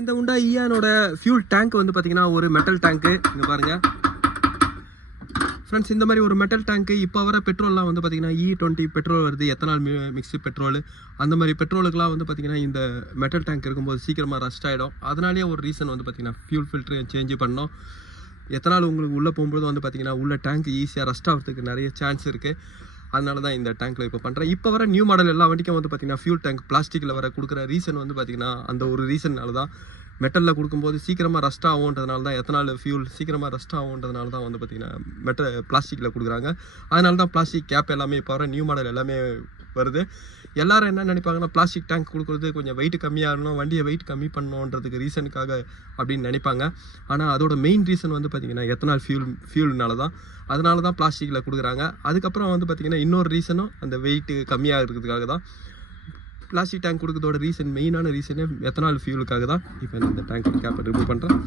இந்த உண்டா ஈயானோட fuel tank வந்து பார்த்தீங்கன்னா ஒரு மெட்டல் டேங்க்கு இங்கே பாருங்கள் ஃப்ரெண்ட்ஸ். இந்த மாதிரி ஒரு மெட்டல் டேங்க்கு இப்போ வர பெட்ரோல்லாம் வந்து பார்த்தீங்கன்னா E20 பெட்ரோல் வருது, எத்தனால் மிக்ஸு பெட்ரோல். அந்த மாதிரி பெட்ரோலுக்குலாம் வந்து பார்த்தீங்கன்னா இந்த மெட்டல் டேங்க் இருக்கும்போது சீக்கிரமாக ரஸ்ட் ஆகிடும். அதனாலேயே ஒரு ரீசன் வந்து பார்த்தீங்கன்னா ஃபியூல் ஃபில்ட்ரு சேஞ்ச் பண்ணோம். எத்தனால் உங்களுக்கு உள்ளே போகும்போது வந்து பார்த்தீங்கன்னா உள்ள டேங்க் ஈஸியாக ரஸ்ட் ஆகிறதுக்கு நிறைய சான்ஸ் இருக்குது. அதனால தான் இந்த டேங்க்கில் இப்போ பண்ணுறேன். இப்போ வர நியூ மாடல் எல்லா வண்டிக்கும் வந்து பார்த்தீங்கன்னா ஃபியூல் டேங்க் பிளாஸ்டிக்கில் வர கொடுக்குற ரீசன் வந்து பார்த்தீங்கன்னா அந்த ஒரு ரீசன்னால தான். மெட்டலில் கொடுக்கும்போது சீக்கிரமாக ரஸ்ட் ஆகுன்றதுனால தான், எத்தனால் ஃபியூல் சீக்கிரமாக ரஸ்ட் ஆகுன்றதுனால தான் வந்து பார்த்தீங்கன்னா பிளாஸ்டிக்கில் கொடுக்குறாங்க. அதனால தான் பிளாஸ்டிக் கேப் எல்லாமே இப்போ வர நியூ மாடல் எல்லாமே வருது. எல்லாரும் என்ன நினைப்பாங்கன்னா பிளாஸ்டிக் டேங்க் கொடுக்குறது கொஞ்சம் வெயிட் கம்மியாகணும், வண்டியை வெயிட் கம்மி பண்ணணுன்றதுக்கு ரீசனுக்காக அப்படின்னு நினைப்பாங்க. ஆனால் அதோட மெயின் ரீசன் வந்து பார்த்தீங்கன்னா எத்தனால் ஃபியூல்னால தான். அதனால தான் பிளாஸ்டிக்கில் கொடுக்குறாங்க. அதுக்கப்புறம் வந்து பார்த்தீங்கன்னா இன்னொரு ரீசனும் அந்த வெயிட்டு கம்மியாக இருக்கிறதுக்காக தான். பிளாஸ்டிக் டேங்க் கொடுக்கறதோட ரீசன், மெயினான ரீசனே எத்தனால் ஃபியூலுக்காக தான். இப்போ இந்த டேங்க் கேப்பை ரிமூவ் பண்ணுறேன்.